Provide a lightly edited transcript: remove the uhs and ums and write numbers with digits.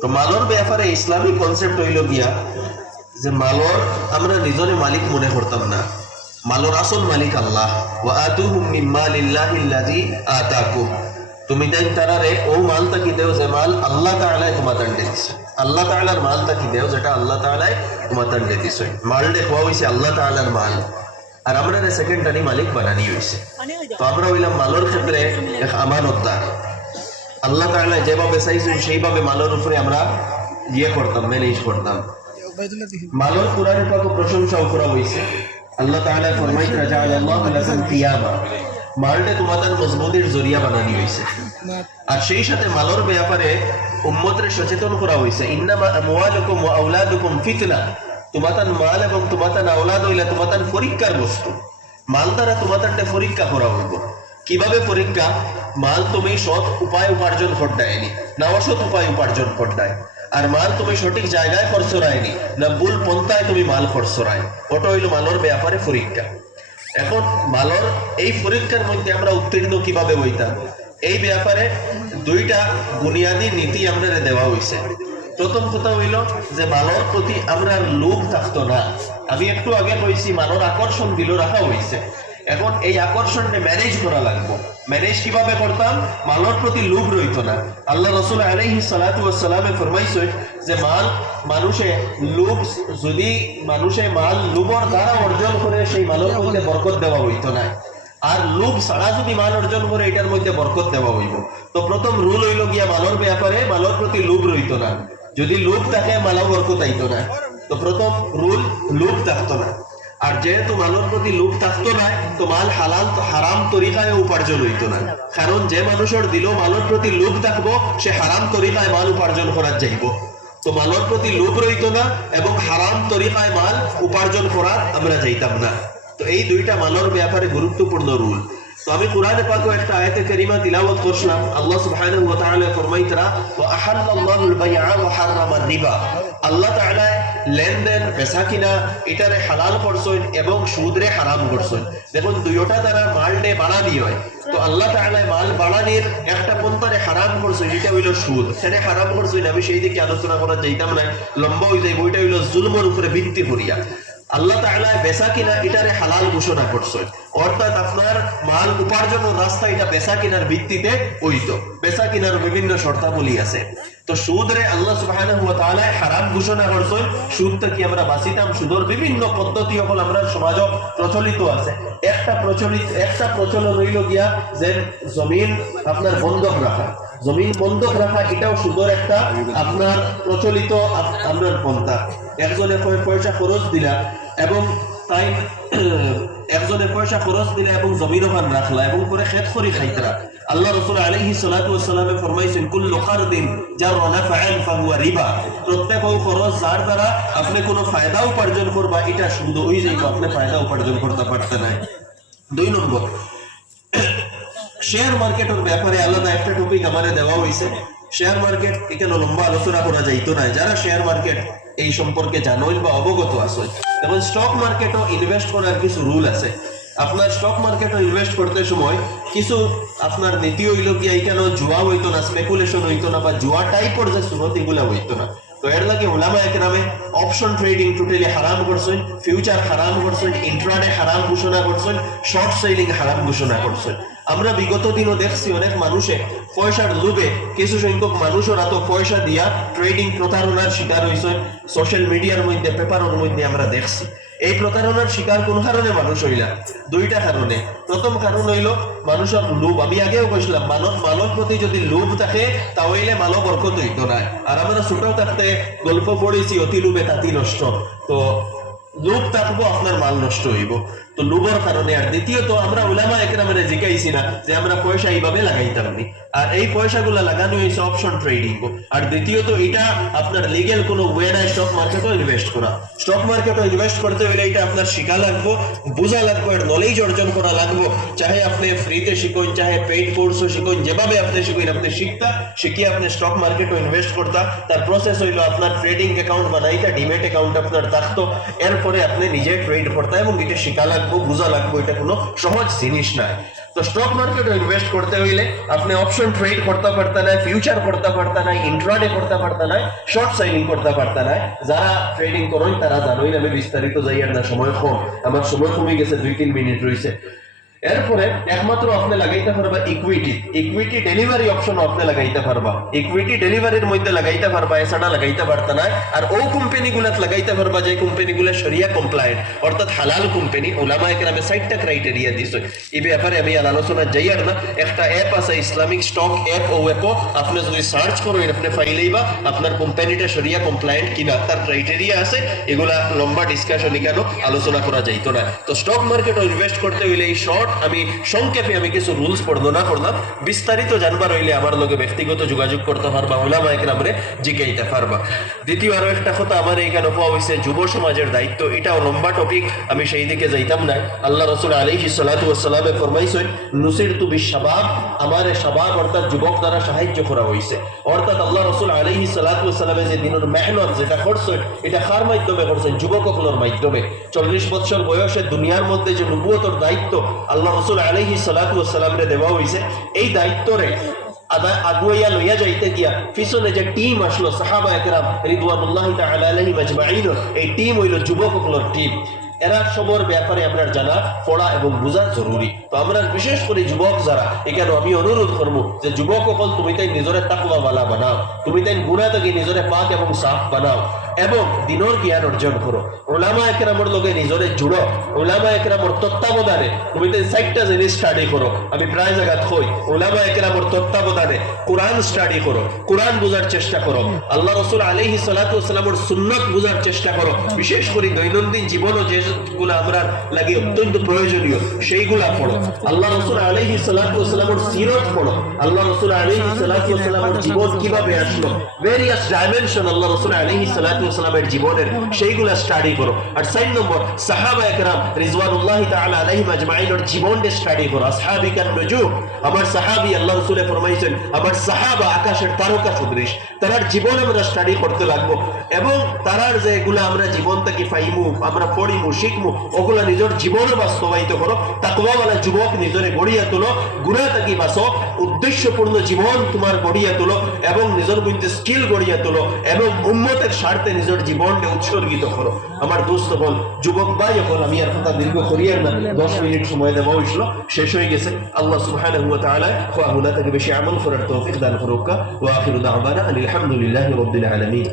তো মালর ব্যাপারে Islamic concept হইল গিয়া যে মালর আমরা নিজরে মালিক মনে করতাম না, মালর আসল মালিক আল্লাহ। ওয়া আতুহুম মিন মালিল্লাহিল্লাযী আতাকুম, তুমি তাই তারারে ও মালটা কি দেও যে মাল আল্লাহ তাআলা তোমাদের দিয়েছে, আল্লাহ তাআলার মালটা কি দেও যেটা আল্লাহ তাআলা তোমাদের দিয়েছে। মাল দেখবা হইছে আল্লাহ তাআলার মাল, আর আমরা সেকেন্ডারি মালিক বানানি হইছে। তো আমরা হইলাম মালর ক্ষেত্রে এক আমানতদার। আল্লাহ তাআলা যেভাবে চাইছেন সেইভাবে মালের উপরে আমরা করতাম, ম্যানেজ করতাম। মালের কোরআনে পাক প্রশংসাও করা হয়েছে। আল্লাহ তাআলা ফরমাইতে জাআলাল্লাহু লাকুম কিয়ামা, মালটা তোমাদের মজবুতির জরিয়া বানানি হয়েছে। আর সেই সাথে মালের ব্যাপারে উম্মতরে সচেতন করা হয়েছে। ইন্নামা আমওয়ালুকুম ওয়া আওলাদুকুম ফিতনা, তোমাদের মাল এবং তোমাদের আওলাদ হইলা তোমাদের পরীক্ষার বস্তু। মাল দ্বারা তোমাদের পরীক্ষা করা হইব। কিভাবে পরীক্ষা? মাল তুমি সৎ উপায় উপার্জন করডায়নি না অসৎ উপায় উপার্জন করডায়, আর মাল তুমি সঠিক জায়গায় খরচ রায়নি না ভুল পন্থায় তুমি মাল খরচ রায়, ওটা হইল মালের ব্যাপারে পরীক্ষা। এখন মালের এই পরীক্ষার মধ্যে আমরা উত্তীর্ণ কিভাবে হইতাম, এই ব্যাপারে দুইটা বুনিয়াদী নীতি আমরা দেওয়া হয়েছে। প্রথম কথা হইল যে মালের প্রতি আমরা লোভ থাকতো না। আমি একটু আগে কইছি মালের আকর্ষণ দিল রাখা হয়েছে। এখন এই আকর্ষণকে ম্যানেজ করা লাগবে। ম্যানেজ কিভাবে করতাম? মালের প্রতি লোভ রইতো না। আল্লাহ রাসূল আলাইহিস সালাতু ওয়াস সালামে ফরমাইছেন যে মানুষে লোভ, যদি মানুষে মাল লোভর দ্বারা অর্জন করে সেই মালের মধ্যে বরকত দেওয়া হইতো না। আর লোভ ছাড়া যদি মাল অর্জন করে এটার মধ্যে বরকত দেওয়া হইব। তো প্রথম রুল হইল গিয়া মালের ব্যাপারে মালের প্রতি লোভ রইতো না। যদি লোভ থাকে মালাও বরকত আইতো না। তো প্রথম রুল লোভ থাকতো না। আর যেহেতু মালের প্রতি লোভ থাকতো না, তো মাল হালাল হারাম তরিকায় উপার্জন হইতো না। কারণ যে মানুষের দিল মালের প্রতি লোভ থাকবো, সে হারাম তরিকায় মাল উপার্জন করার যাইব। তো মালের প্রতি লোভ রইতো না এবং হারাম তরিকায় মাল উপার্জন করার আমরা যাইতাম না। তো এই দুইটা মালের ব্যাপারে গুরুত্বপূর্ণ রুল। তো আমি কোরআনে পাকে একটা আয়াতে কারিমা তিলাওয়াত করছিলাম। আল্লাহ সুবহানাহু ওয়া তাআলা ফরমাইতরা ওয়া আহাল্লাল্লাহুল বাইআ ওয়া হারামার রিবা, আল্লাহ তাআলা লেনদেন বেচাকিনা এটারে হালাল করছেন এবং সুদরে হারাম করছেন। দেখুন দুইটা দ্বারা মালটে বাড়ানি হয়। তো আল্লাহ তাআলা মাল বাড়ানির একটা পন্থারে হারাম করছেন, এটা হইল সুদ। সেটা হারাম করছেন, আমি সেই দিকে আলোচনা করা যাইতাম না, লম্বা হয়ে যায়। বইটা হইল জুলমের উপরে ভিত্তি করিয়া। আল্লাহ তাআলা বেচা কিনা এটারে হালাল ঘোষণা করছেন, অর্থাৎ আপনার মাল উপার্জনের রাস্তা এটা বেচা কিনার ভিত্তিতে হইতো। বেচা কিনার বিভিন্ন শর্তাবলী আছে। তো সুদরে আল্লাহ সুবহানাহু ওয়া তাআলা হারাম ঘোষণা করছেন। সুদটা কি আমরা বাঁচিতাম? সুদের বিভিন্ন পদ্ধতি হল আমরা সমাজে প্রচলিত আছে। একটা প্রচলন হইল গিয়া যে জমিন আপনার বন্ধক রাখা। জমিন বন্ধক রাখা এটাও সুদের একটা আপনার প্রচলিত আপনার পন্থা। একজনে পয়সা খরচ দিলা এবং তাই একজনে পয়সা খরচ দিলা এবং জমিন ওখান রাখলা এবং পরে খেত করি খাইতরা। আল্লাহ রাসূল আলাইহিস সালাতু ওয়াস সালামে ফরমাইছেন কুল্লু খারদিন জাররা নাফআন ফাহুয়া রিবা, প্রত্যেক খরচ যার দ্বারা আপনি কোনো ফায়দা উপার্জন করবা এটা সুদ হই যাইব, আপনি ফায়দা উপার্জন করতে পারতে নাই। 2 নম্বর, শেয়ার মার্কেটের ব্যাপারে আলাদা একটা টপিক আমারে দেওয়া হয়েছে। শেয়ার মার্কেট এখানে লম্বা আলোচনা করা যাইতো না। যারা শেয়ার মার্কেট এই সম্পর্কে জানোই বা অবগত আছে, এবং স্টক মার্কেটও ইনভেস্ট করার কিছু রুল আছে। আপনার স্টক মার্কেটও ইনভেস্ট করতে সময় কিছু আপনার নীতি হইল কি এইখানে জুয়া হইতো না, স্পেকুলেশন হইতো না, বা জুয়া টাইপের যে সুরত এগুলা হইতো না। তো এর লাগে উলামা একরামে অপশন ট্রেডিং টোটালি হারাম করছেন, ফিউচার হারাম করছেন, ইন্ট্রাডে হারাম ঘোষণা করছেন, শর্ট সেলিং হারাম ঘোষণা করছেন। আমরা বিগত দিনও দেখছি অনেক মানুষে পয়সার লোভে কিছু সংখ্যক মানুষেরা তো পয়সা দিয়া ট্রেডিং প্রতারণার শিকার হয়েছে। সোশ্যাল মিডিয়ার মধ্যে, পেপারের মধ্যে আমরা দেখছি। এই প্রতারণার শিকার কোন কারণে মানুষ হইলা? 2টা কারণে। প্রথম কারণ হইল মানুষের লোভ। আমি আগেও কইছিলাম মানব প্রতি যদি লোভ থাকে তাহলে মানব বরকত হইতো না। আর আমরা ছোট থাকতে গল্প পড়েছি অতি লোভে তাতি নষ্ট। তো লোভ থাকবো আপনার মাল নষ্ট হইব। তো লোভের কারণে। আর দ্বিতীয়ত আমরা উলামা একরামের জিজ্ঞাসি না যে আমরা পয়সা এইভাবে লাগাইতাম নি, আর এই পয়সাগুলো লাগানো হয়েছে অপশন ট্রেডিং। আর দ্বিতীয়ত এটা আপনার লিগেল কোনো ওয়ে নাই স্টক মার্কেটও ইনভেস্ট করা। স্টক মার্কেটও ইনভেস্ট করতে হলে এটা আপনার শিখা লাগবো, বোঝা লাগবো, এর নলেজ অর্জন করা লাগবো। চাহে আপনি ফ্রিতে শিখুন, চাহে পেইড কোর্সও শিখুন, যেভাবে আপনি শিখুন, আপনি শিখিয়ে আপনি স্টক মার্কেটও ইনভেস্ট করতা। তার প্রসেস হইলো আপনার ট্রেডিং অ্যাকাউন্ট বানাইতা, ডিমেট অ্যাকাউন্ট আপনার থাকতো, এরপরে আপনি নিজে ট্রেড করতা এবং এটা শিখা লাগবো, বোঝা লাগবো। এটা কোনো সহজ জিনিস নয়। তো স্টক মার্কেটে ইনভেস্ট করতে হইলে আপনি অপশন ট্রেড করতে পারতে না, ফিউচার করতে পারতে না, ইন্ট্রাডে করতে পারতে না, শর্ট সেলিং করতে পারতে না। যারা ট্রেডিং করেন তারা জানোই না, আমি বিস্তারিত যাই আর না, সময় কম, আমার সময় কমে গেছে, 2-3 মিনিট রয়েছে। এরপরে একমাত্র আপনি লাগাইতে পারবা ইকুইটি ডেলিভারি অপশন আপনি লাগাইতে পারবা, ইকুইটি ডেলিভারির মধ্যে লাগাইতে পারবা, এছাড়া লাগাইতে পারতা না। আর ও কোম্পানিগুলাত লাগাইতে পারবা যে কোম্পানিগুলো শরিয়া কমপ্লায়েন্ট, অর্থাৎ হালাল কোম্পানি। ওলামা একরামে 60টা ক্রাইটেরিয়া দিছে। এই ব্যাপারে আমি আর আলোচনা যাই আর না। একটা অ্যাপ আছে ইসলামিক স্টক অ্যাপ, ও অ্যাপও আপনি যদি সার্চ করেন আপনি পাইলেইবা আপনার কোম্পানিটা শরিয়া কমপ্লায়েন্ট কিনা, তার ক্রাইটেরিয়া আছে। এগুলা লম্বা ডিসকাশন কেন আলোচনা করা যাইতো না। তো স্টক মার্কেটে ইনভেস্ট করতে হইলে এই শর্ট আমি সংক্ষেপে আমি কিছু রুলস বর্ণনা করলাম। বিস্তারিত জানবার হইলে আমার লগে ব্যক্তিগত যোগাযোগ করতে পারবা, ওলামা একরামরে জিজ্ঞাইতে পারবা। দ্বিতীয় আরো একটা কথা আমার এইখানে হওয়া হয়েছে যুব সমাজের দায়িত্ব, এটাও লম্বা টপিক, আমি সেই দিকে যাইতাম না। আল্লাহ রাসূল আলাইহিস সালাতু ওয়াস সালামে ফরমাইছেন, নুসিরতু বিশ-শাবাব, আমারে শাবাব অর্থাৎ যুবক দ্বারা সাহায্য করা হয়েছে। অর্থাৎ আল্লাহ রাসূল আলাইহিস সালাতু ওয়াস সালামে যে দিনের মেহনত যেটা করছেন, এটা কার মাধ্যমে করছেন? যুবকগুলোর মাধ্যমে। 40 বছর বয়সে দুনিয়ার মধ্যে যে নবুয়তের দায়িত্ব আল্লাহ রাসূল আলাইহিস সালাতু ওয়াস সালামরে দেওয়া হয়েছে, এই দায়িত্বরে আগুয়াইয়া লইয়া যাইতে গিয়া পিছনে যে টিম আসলো সাহাবা একরাম রিদওয়ানুল্লাহি তাআলা আলাইহিম আজমাইন, এই টিম হইল যুবকগুলোর টিম। এরা সবর ব্যাপারে আমরা জানা, পড়া এবং বোঝা জরুরি। তো আমরা বিশেষ করে যুবক যারা, এখানে আমি অনুরোধ করবো যে যুবক সকল তুমি তাই নিজরে তাকওয়াওয়ালা বানাও, তুমি তাই গুনাহ থেকে নিজরে পাক এবং সাফ বানাও এবং দিনের জ্ঞান অর্জন করো। ওলামা একরামের লগে নিজরে জুড়ো, ওলামা একরামের তত্ত্বাবধানে তুমি তাই 60টা জিনিস স্টাডি করো। আমি প্রায় জায়গা কই ওলামা একরামের তত্ত্বাবধানে কোরআন স্টাডি করো, কোরআন বোঝার চেষ্টা করো, আল্লাহ রাসূল আলাইহিস সালাতু ওয়াস সালামের সুন্নাত বোঝার চেষ্টা করো। বিশেষ করে দৈনন্দিন জীবনও যেগুলো আমরা লাগে অত্যন্ত প্রয়োজনীয় সেইগুলা পড়ো। আল্লাহ রাসূল আলাইহিস সালাতু ওয়াস সালামের সিরাত পড়ো, আল্লাহ রাসূল আলাইহিস সালাতু ওয়াস সালামের জীবন কিভাবে আসলো, ভেরিয়াস ডাইমেনশন আল্লাহ রাসূল আলাইহিস সালাতু ওয়াস সালামের জীবনের, সেইগুলা স্টাডি করো। আর 4 নম্বর সাহাবা একরাম রিজওয়ানুল্লাহি তাআলা আলাইহিম আজমাইনের জীবনকে স্টাডি করো। আসহাবি কান নুজুম, আমার সাহাবী আল্লাহ রাসূল ফরমাইছেন আমার সাহাবা আকাশের তারকা সদৃশ, তার জীবন আমরা স্টাডি করতে লাগবো এবং তারার যে এগুলা আমরা জীবন থেকে পাইমু, আমরা পড়িমু, শিখমু, ওগুলা নিজের জীবনে বাস্তবায়িত করো। তাকওয়াওয়ালা যুবক নিজরে গড়িয়া তোলো, গুনাহ থেকে বাঁচো, উদ্দেশ্যপূর্ণ জীবন তোমার গড়িয়া তোলো এবং নিজের মধ্যে স্কিল গড়িয়া তোলো এবং উম্মতের স্বার্থে নিজের জীবনকে উৎসর্গিত করো। আমার দোস্ত বল, যুবক ভাই হল, আমি আর কথা দীর্ঘ করিয়ার না, 10 মিনিট সময় দেওয়া হয়েছিল, শেষ হয়ে গেছে। আল্লাহ সুবহানাহু ওয়া তাআলা ওয়া হুনা থেকে বেশি আমল করার তৌফিক দান করুক। ওয়া আখিরু দাওয়ানা আলহামদুলিল্লাহি রাব্বিল আলামিন।